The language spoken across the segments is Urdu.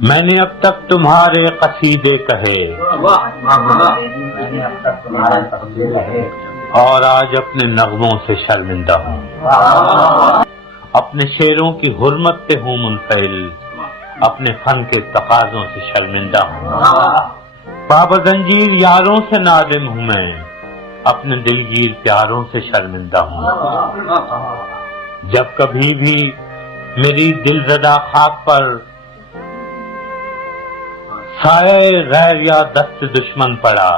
میں نے اب تک تمہارے قصیدے کہے اور آج اپنے نغموں سے شرمندہ ہوں، اپنے شعروں کی حرمت سے ہوں منفعل، اپنے فن کے تقاضوں سے شرمندہ ہوں، پابند زنجیر یاروں سے نادم ہوں، میں اپنے دلگیر پیاروں سے شرمندہ ہوں۔ جب کبھی بھی میری دل زدہ خاک پر سایہ غیر یا دست دشمن پڑا،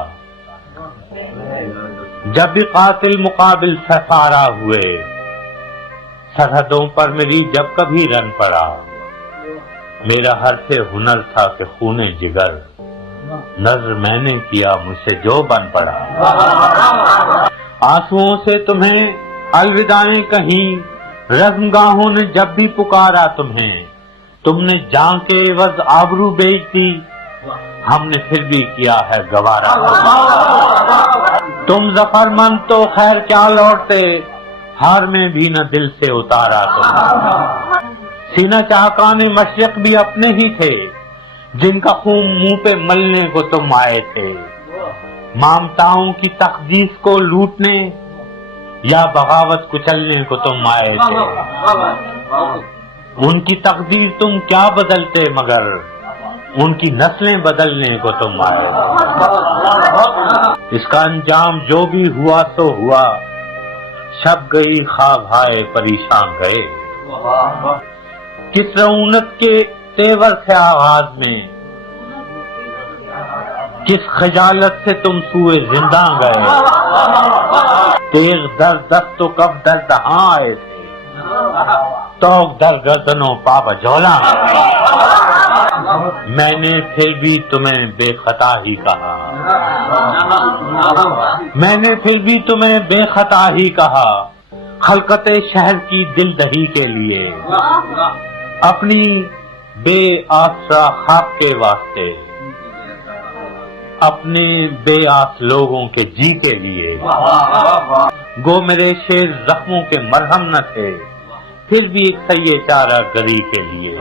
جب بھی قاتل مقابل سفارا ہوئے، سرحدوں پر میری جب کبھی رن پڑا، میرا ہر سے ہنر تھا کہ خون جگر نظر میں نے کیا مجھ سے جو بن پڑا۔ آنسوؤں سے تمہیں الوداعیں کہیں، رزمگاہوں نے جب بھی پکارا تمہیں، تم نے جان کے عوض آبرو بیچ دی، ہم نے پھر بھی کیا ہے گوارا۔ تم ظفر مند تو خیر کیا لوٹتے، ہار میں بھی نہ دل سے اتارا تم۔ سینہ چاکان مشرق بھی اپنے ہی تھے، جن کا خون منہ پہ ملنے کو تم آئے تھے، مامتاؤں کی تقدیس کو لوٹنے یا بغاوت کچلنے کو تم آئے تھے۔ ان کی تقدیر تم کیا بدلتے، مگر ان کی نسلیں بدلنے کو تم آئے تھے۔ اس کا انجام جو بھی ہوا تو ہوا، شب گئی خواب آئے پریشان گئے۔ کس رعونت کے تیور تھے آغاز میں، کس خجالت سے تم سوئے زندہ گئے، تیغ در دست تو کب در دہاں آئے تھے، توق در گردنوں پا بجولا گئے۔ میں نے پھر بھی تمہیں بے خطا ہی کہا، میں نے پھر بھی تمہیں بے خطا ہی کہا، خلقت شہر کی دل دہی کے لیے، اپنی بے آسرا خاک کے واسطے، اپنے بے آس لوگوں کے جی کے لیے۔ گو میرے شعر زخموں کے مرہم نہ تھے، پھر بھی ایک سیے چارہ گری کے لیے۔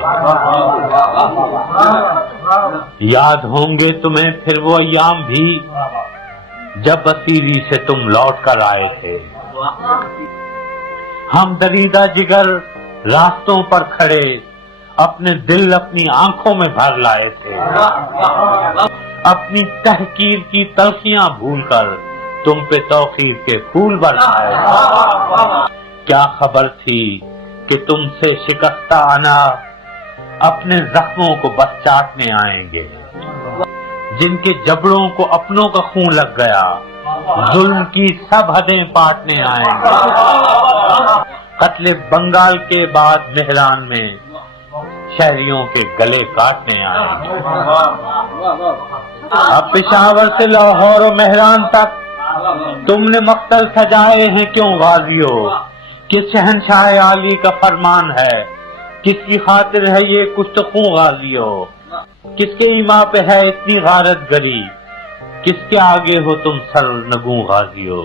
یاد ہوں گے تمہیں پھر وہ ایام بھی، جب اسیری سے تم لوٹ کر آئے تھے، ہم دریدہ جگر راستوں پر کھڑے، اپنے دل اپنی آنکھوں میں بھر لائے تھے، اپنی تحقیر کی تلخیاں بھول کر تم پہ توقیر کے پھول برسائے تھے۔ کیا خبر تھی کہ تم سے شکستہ انا اپنے زخموں کو بس چاٹنے آئیں گے، جن کے جبڑوں کو اپنوں کا خون لگ گیا، ظلم کی سب حدیں پاٹنے آئیں گے۔ قتل بنگال کے بعد مہران میں شہریوں کے گلے کاٹنے آئیں گے۔ اب پشاور سے لاہور و مہران تک تم نے مقتل سجائے ہیں کیوں غازیوں، کس شہنشاہ عالی کا فرمان ہے، کس کی خاطر ہے یہ کچھ تو خون غازیوں، کس کے ایما پہ ہے اتنی غارت گری، کس کے آگے ہو تم سر نگوں غازیوں۔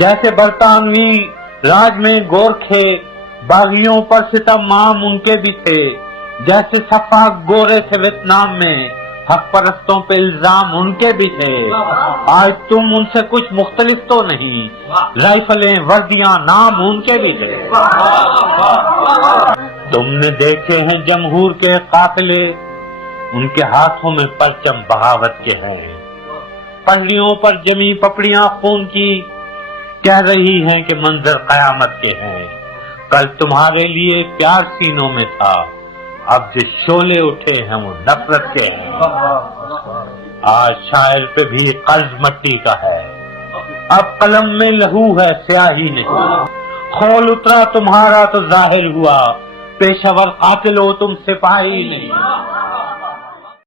جیسے برطانوی راج میں گورکھے باغیوں پر ستم عام ان کے بھی تھے، جیسے صفاق گورے تھے ویتنام میں حق پرستوں پہ الزام ان کے بھی تھے۔ آج تم ان سے کچھ مختلف تو نہیں، رائفلیں وردیاں نام ان کے بھی تھے۔ تم نے دیکھے ہیں جمہور کے قافلے، ان کے ہاتھوں میں پرچم بغاوت کے ہیں، پنڈلیوں پر جمی پپڑیاں خون کی کہہ رہی ہیں کہ منظر قیامت کے ہیں۔ کل تمہارے لیے پیار سینوں میں تھا، اب جو شعلے اٹھے ہیں وہ نفرت کے ہیں۔ آج شاعر پہ بھی قرض مٹی کا ہے، اب قلم میں لہو ہے سیاہی نہیں، خول اترا تمہارا تو ظاہر ہوا، پیشہ ور قاتل ہو تم سپاہی نہیں۔